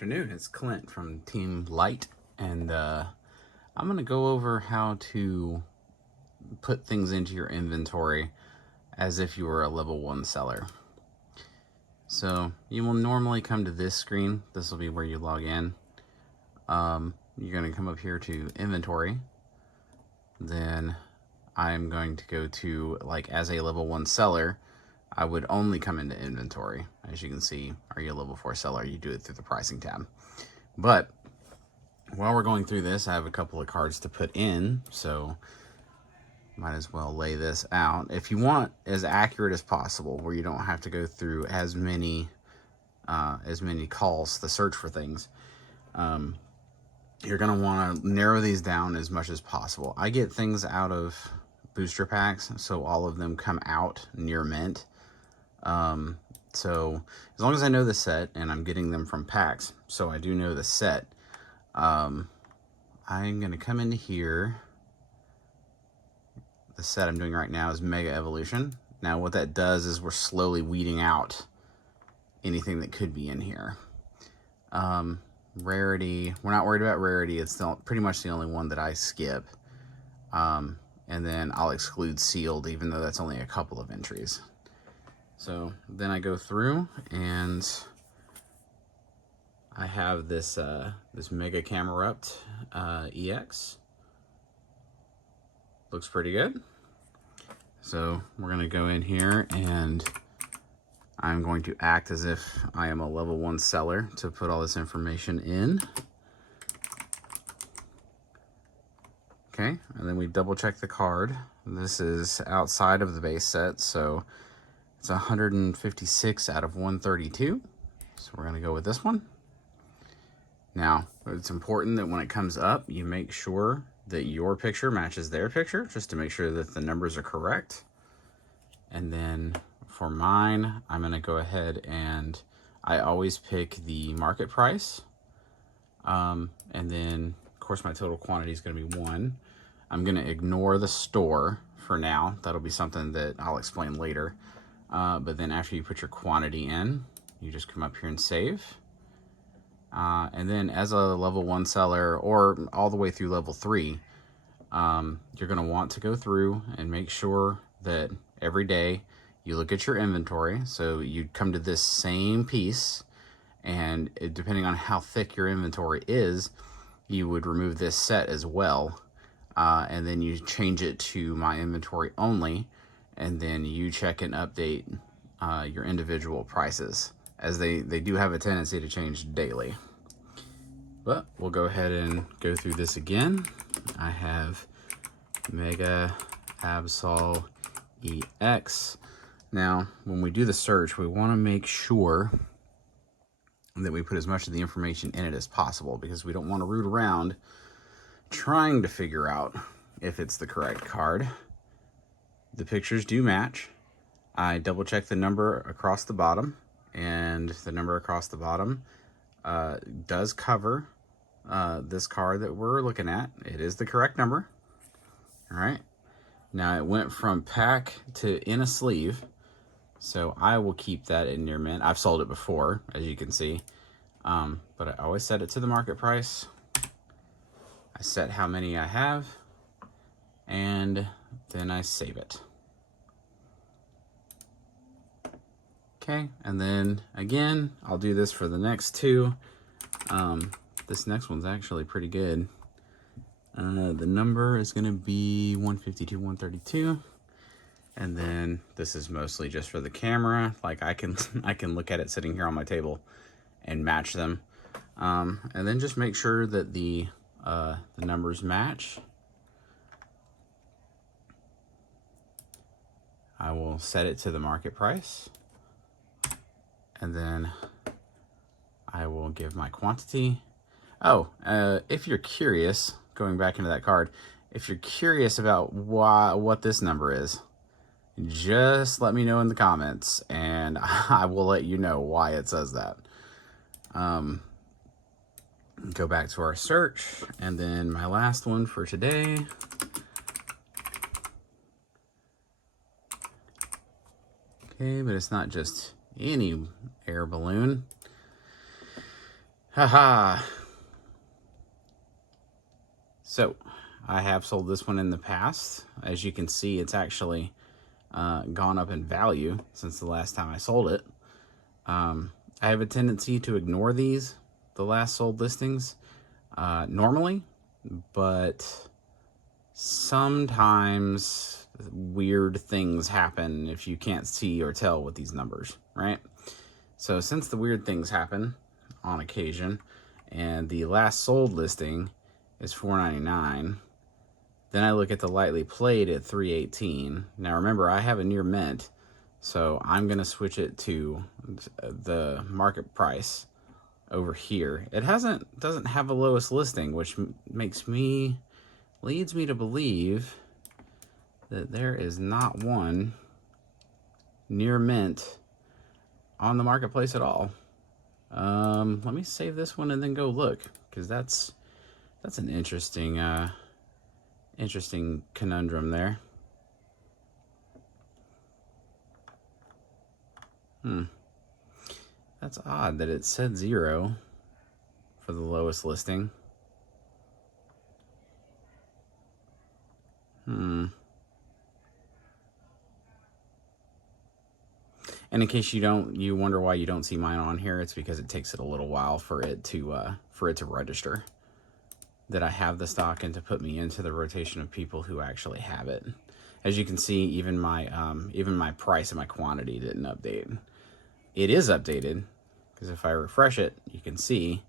afternoon. It's Clint from Team Light, and I'm going to go over how to put things into your inventory as if you were a level 1 seller. So you will normally come to this screen. This will be where you log in. You're going to come up here to inventory. Then I'm going to go to, like, as a level 1 seller, I would only come into inventory. As you can see, are you a level 4 seller? You do it through the pricing tab. But while we're going through this, I have a couple of cards to put in, so might as well lay this out. If you want as accurate as possible, where you don't have to go through as many calls to search for things, you're going to want to narrow these down as much as possible. I get things out of booster packs, so all of them come out near mint. So as long as I know the set, and I'm getting them from packs, so I do know the set, I'm going to come into here. The set I'm doing right now is Mega Evolution. Now what that does is we're slowly weeding out anything that could be in here. Rarity, we're not worried about rarity. It's pretty much the only one that I skip. And then I'll exclude sealed, even though that's only a couple of entries. So then I go through, and I have this this Mega Camerupt EX. Looks pretty good. So we're gonna go in here, and I'm going to act as if I am a level 1 seller to put all this information in. Okay, and then we double check the card. This is outside of the base set, so it's 156 out of 132. So we're gonna go with this one. Now, it's important that when it comes up, you make sure that your picture matches their picture, just to make sure that the numbers are correct. And then for mine, I'm gonna go ahead and I always pick the market price. And then, of course, my total quantity is gonna be 1. I'm gonna ignore the store for now. That'll be something that I'll explain later. But then after you put your quantity in, you just come up here and save. And then as a level 1 seller, or all the way through level 3, you're going to want to go through and make sure that every day you look at your inventory. So you come to this same piece, and depending on how thick your inventory is, you would remove this set as well. And then you change it to my inventory only, and then you check and update your individual prices, as they do have a tendency to change daily. But we'll go ahead and go through this again. I have Mega Absol EX. Now, when we do the search, we want to make sure that we put as much of the information in it as possible, because we don't want to root around trying to figure out if it's the correct card. The pictures do match. I double check the number across the bottom, and the number across the bottom does cover this card that we're looking at. It is the correct number. All right. Now it went from pack to in a sleeve, so I will keep that in near mint. I've sold it before, as you can see, but I always set it to the market price. I set how many I have, and then I save it. Okay, and then again, I'll do this for the next 2. This next one's actually pretty good. The number is going to be 152, 132. And then this is mostly just for the camera. Like, I can look at it sitting here on my table and match them. And then just make sure that the numbers match. I will set it to the market price. And then I will give my quantity. Oh, if you're curious, going back into that card, if you're curious about what this number is, just let me know in the comments, and I will let you know why it says that. Go back to our search, and then my last one for today. Okay, but it's not just any air balloon. Haha. So, I have sold this one in the past. As you can see, it's actually gone up in value since the last time I sold it. I have a tendency to ignore the last sold listings, normally, but sometimes weird things happen if you can't see or tell with these numbers, right? So since the weird things happen on occasion, and the last sold listing is $4.99, then I look at the lightly played at $3.18. Now remember, I have a near mint, so I'm gonna switch it to the market price over here. It doesn't have a lowest listing, which leads me to believe that there is not one near mint on the marketplace at all. Let me save this one and then go look, because that's an interesting conundrum there. That's odd that it said 0 for the lowest listing. And in case you wonder why you don't see mine on here, it's because it takes it a little while for it to register that I have the stock and to put me into the rotation of people who actually have it. As you can see, even my price and my quantity didn't update. It is updated, because if I refresh it, you can see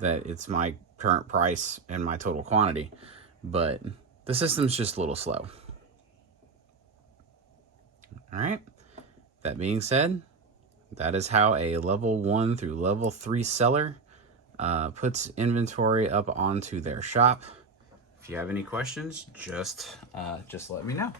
that it's my current price and my total quantity, but the system's just a little slow. All right. That being said, that is how a level 1 through level 3 seller puts inventory up onto their shop. If you have any questions, just let me know.